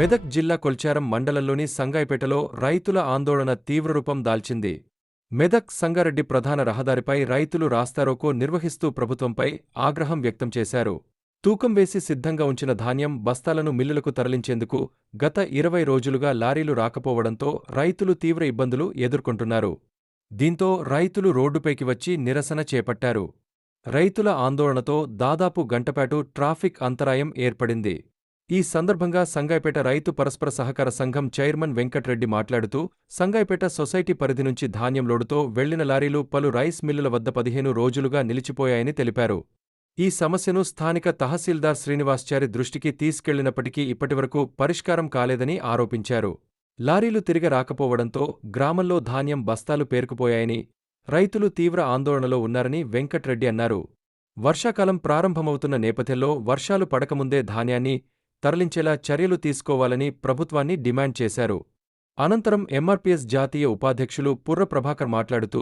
మెదక్ జిల్లా కొల్చారం మండలంలోని సంగాయిపేటలో రైతుల ఆందోళన తీవ్రరూపం దాల్చింది. మెదక్ సంగారెడ్డి ప్రధాన రహదారిపై రైతులు రాస్తారోకో నిర్వహిస్తూ ప్రభుత్వంపై ఆగ్రహం వ్యక్తం చేశారు. తూకం వేసి సిద్ధంగా ఉంచిన ధాన్యం బస్తాలను మిల్లులకు తరలించేందుకు గత 20 రోజులుగా లారీలు రాకపోవడంతో రైతులు తీవ్ర ఇబ్బందులు ఎదుర్కొంటున్నారు. దీంతో రైతులు రోడ్డుపైకి వచ్చి నిరసన చేపట్టారు. రైతుల ఆందోళనతో దాదాపు గంటపాటు ట్రాఫిక్ అంతరాయం ఏర్పడింది. ఈ సందర్భంగా సంగాయిపేట రైతు పరస్పర సహకార సంఘం చైర్మన్ వెంకట్రెడ్డి మాట్లాడుతూ, సంగాయిపేట సొసైటీ పరిధి నుంచి ధాన్యం లోడుతో వెళ్లిన లారీలు పలు రైస్ మిల్లుల వద్ద 15 రోజులుగా నిలిచిపోయాయని తెలిపారు. ఈ సమస్యను స్థానిక తహసీల్దార్ శ్రీనివాస్చారి దృష్టికి తీసుకెళ్లినప్పటికీ ఇప్పటివరకు పరిష్కారం కాలేదని ఆరోపించారు. లారీలు తిరిగి రాకపోవడంతో గ్రామంలో ధాన్యం బస్తాలు పేరుకుపోయాయని, రైతులు తీవ్ర ఆందోళనలో ఉన్నారని వెంకట్రెడ్డి అన్నారు. వర్షాకాలం ప్రారంభమవుతున్న నేపథ్యంలో వర్షాలు పడకముందే ధాన్యాన్ని తరలించేలా చర్యలు తీసుకోవాలని ప్రభుత్వాన్ని డిమాండ్ చేశారు. అనంతరం ఎంఆర్పీఎస్ జాతీయ ఉపాధ్యక్షులు పుర్ర ప్రభాకర్ మాట్లాడుతూ,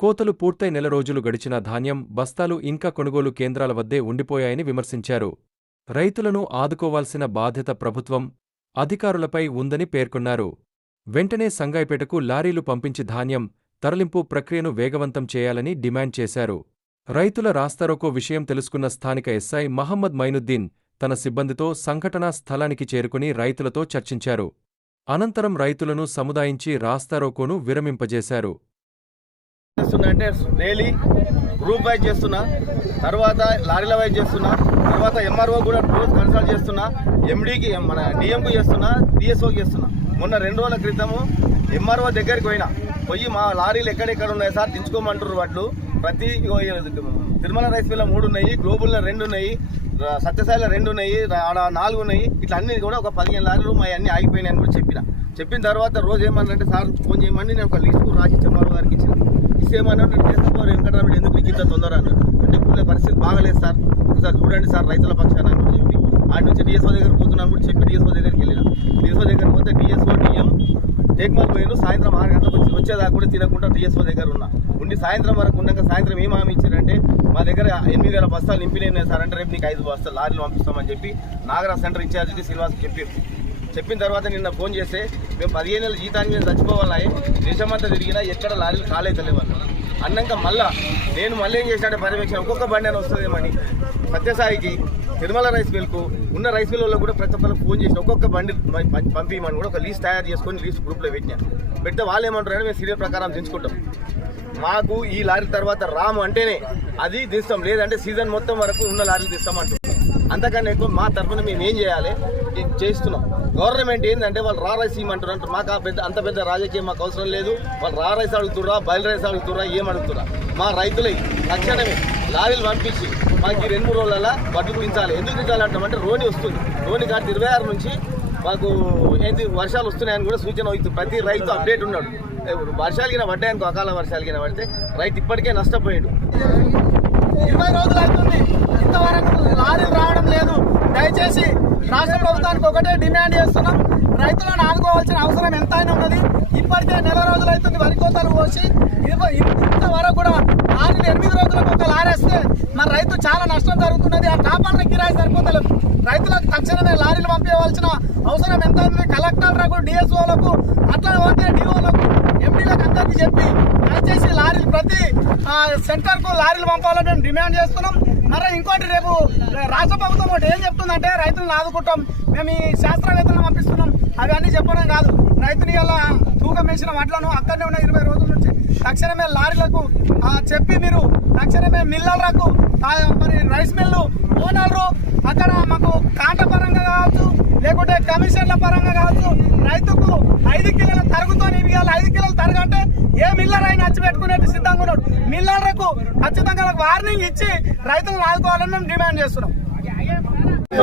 కోతలు పూర్తయి నెల రోజులు గడిచిన ధాన్యం బస్తాలు ఇంకా కొనుగోలు కేంద్రాల వద్దే ఉండిపోయాయని విమర్శించారు. రైతులను ఆదుకోవాల్సిన బాధ్యత ప్రభుత్వం, అధికారులపై ఉందని పేర్కొన్నారు. వెంటనే సంగాయిపేటకు లారీలు పంపించి ధాన్యం తరలింపు ప్రక్రియను వేగవంతం చేయాలని డిమాండ్ చేశారు. రైతుల రాస్తారోకో విషయం తెలుసుకున్న స్థానిక ఎస్ఐ మహమ్మద్ మైనుద్దీన్ తన సిబ్బందితో సంఘటనా స్థలానికి చేరుకుని రైతులతో చర్చించారు. అనంతరం రైతులను సముదాయించి రాస్తారోకోను విరమింపజేశారు. డైలీ గ్రూప్ వైజ్ చేస్తున్నా, తర్వాత లారీల వైజ్ చేస్తున్నా, తర్వాత ఎంఆర్ఓ కూడా రోజు కన్సల్ట్ చేస్తున్నా, ఎండీకి మన డిఎంకు చేస్తున్నా, డిఎస్ఓకి చేస్తున్నా. మొన్న 2 రోజుల క్రితము ఎంఆర్ఓ దగ్గరికి పోయి మా లారీలు ఎక్కడెక్కడ ఉన్నాయి సార్ దించుకోమంటారు. వాటిలో ప్రతి తిరుమల రైస్ మిల్ల 3 ఉన్నాయి, గ్లోబుల్లో 2 ఉన్నాయి, సత్యసాయిలో 2 ఉన్నాయి, ఆడ 4 ఉన్నాయి. ఇట్లా అన్ని కూడా ఒక 15 లారీలు మా అన్ని ఆగిపోయినాయి అని కూడా చెప్పిన తర్వాత రోజు ఏమన్నారంటే, సార్ ఫోన్ చేయమని నేను ఒక లిస్ట్ రాసి ఎంఆర్ఓ గారికి ఇచ్చిన. ఇచ్చేయమన్నాడు. నేను చేస్తాను వెంకటరాముడు, ఎందుకు మీకు ఇంత తొందర అన్నాడు. అంటే ఇప్పుడు పరిస్థితి బాగలేదు సార్, ఒకసారి చూడండి సార్ రైతుల పక్షాన అని కూడా చెప్పి ఆడ నుంచి డిఎస్ఓ దగ్గర పోతున్నాను కూడా చెప్పి డిఎస్ఓ దగ్గరికి వెళ్ళిన. డిఎస్ఓ దగ్గరికి పోతే డిఎస్ఓ డిఎం టేక్మాల్ పోయారు. సాయంత్రం 6 గంటలకు వచ్చేదాకా కూడా తినకుండా డిఎస్ఓ దగ్గర ఉండి సాయంత్రం వరకు ఉన్నాక సాయంత్రం ఏం హామీ ఇచ్చారంటే, మా దగ్గర 8,000 బస్తాలు నింపినాయి సార్ అంటే రేపు నీకు 5 బస్తాలు లారీలు పంపిస్తామని చెప్పి నాగరాజ్ సెంటర్ ఇన్ఛార్జికి శ్రీనివాస్ చెప్పిన తర్వాత నిన్న ఫోన్ చేస్తే, మేము 15 నెలల జీతానికి మేము చచ్చిపోవాలి, దేశమంతా తిరిగినా ఎక్కడ లారీలు కాలేతలేవు అన్నాక మళ్ళీ ఏం చేసినట్టే పర్యవేక్షణ ఒక్కొక్క బండి అని వస్తుందేమని సత్యసాయికి, తిరుమల రైస్ మిల్కు ఉన్న రైస్ మిల్ కూడా ప్రతి ఒక్కరికి ఫోన్ చేసి ఒక్కొక్క బండి పంపించమని కూడా ఒక లీస్ట్ తయారు చేసుకొని లీస్ట్ గ్రూప్లో పెడితే వాళ్ళు ఏమంటారు, మేము సీరియల్ ప్రకారం దించుకుంటాం, మాకు ఈ లారీ తర్వాత రాము అంటేనే అది దిస్తాం, లేదంటే సీజన్ మొత్తం వరకు ఉన్న లారీలు తీస్తామంటారు. అంతకన్నా ఎక్కువ మా తరఫున మేము ఏం చేయాలి చేస్తున్నాం. గవర్నమెంట్ ఏంటంటే వాళ్ళు రా రైస్ ఇవ్వమంటారు అంటే, మాకు అంత పెద్ద రాజకీయం మాకు అవసరం లేదు. వాళ్ళు రా రైస్ అడుగుతుర్రా, బయలు రైస్ అడుగుతుర్రా, ఏమడుగుతుర్రా, మా రైతులై తక్షణమే లారీలు పంపించి మాకు 2-3 రోజులలో బడ్డు దించాలి. ఎందుకు దించాలంటామంటే రోని వస్తుంది, రోని కాటి 26 నుంచి మాకు ఏంటి వర్షాలు వస్తున్నాయని కూడా సూచన అవుతుంది. ప్రతి రైతు అప్డేట్ ఉన్నాడు. వర్షాలు కింద పడ్డాయనుకో, అకాల వర్షాలు కింద పడితే రైతు ఇప్పటికే నష్టపోయాడు. 20 రోజులు అవుతుంది, ఇంతవరకు లారీలు రావడం లేదు. దయచేసి రాష్ట్ర ప్రభుత్వానికి ఒకటే డిమాండ్ చేస్తున్నాం, రైతులను ఆదుకోవాల్సిన అవసరం ఎంతైనా ఉన్నది. ఇప్పటికే నెల రోజులు అవుతుంది వరి కోతలు పోసి, ఇంతవరకు కూడా 8 రోజులకు ఒక లారేస్తే మన రైతు చాలా నష్టం జరుగుతున్నది. ఆ టాపర్ల కిరాయి సరిపోతలేదు. రైతులకు తక్షణమే లారీలు పంపించవలసిన అవసరం ఎంత ఉంది. కలెక్టర్లకు, డిఎస్ఓలకు, అట్లా పోతే డిఓలకు, ఎంపీలకు అందరికీ చెప్పి దయచేసి లారీలు ప్రతి సెంటర్కు లారీలు పంపాలని మేము డిమాండ్ చేస్తున్నాం. మరి ఇంకోటి, రేపు రాష్ట్ర ప్రభుత్వం ఒకటి ఏం చెప్తుందంటే, రైతులను ఆదుకుంటాం, మేము ఈ శాస్త్రవేత్తలను పంపిస్తున్నాం, అవన్నీ చెప్పడం కాదు. రైతుని అలా తూకం వేసిన వడ్లను అక్కడనే ఉన్న 20 రోజుల నుంచి తక్షణమే లారీలకు చెప్పి మీరు తక్షణమే మిల్లర్లకు, మరి రైస్ మిల్లు ఓనర్లు అక్కడ మాకు కాంట పరంగా కావచ్చు, లేకుంటే కమిషన్ల పరంగా కావచ్చు, రైతుకు 5 కిలోల తరుగుతో ఇవ్వాలి. 5 కిలోలు తరగంటే ఏ మిల్లర్ అయినా వచ్చి పెట్టుకునేట్టు సిద్ధంగా ఉన్నాడు. మిల్లర్లకు ఖచ్చితంగా వార్నింగ్ ఇచ్చి రైతులను ఆదుకోవాలని మేము డిమాండ్ చేస్తున్నాం. Hey,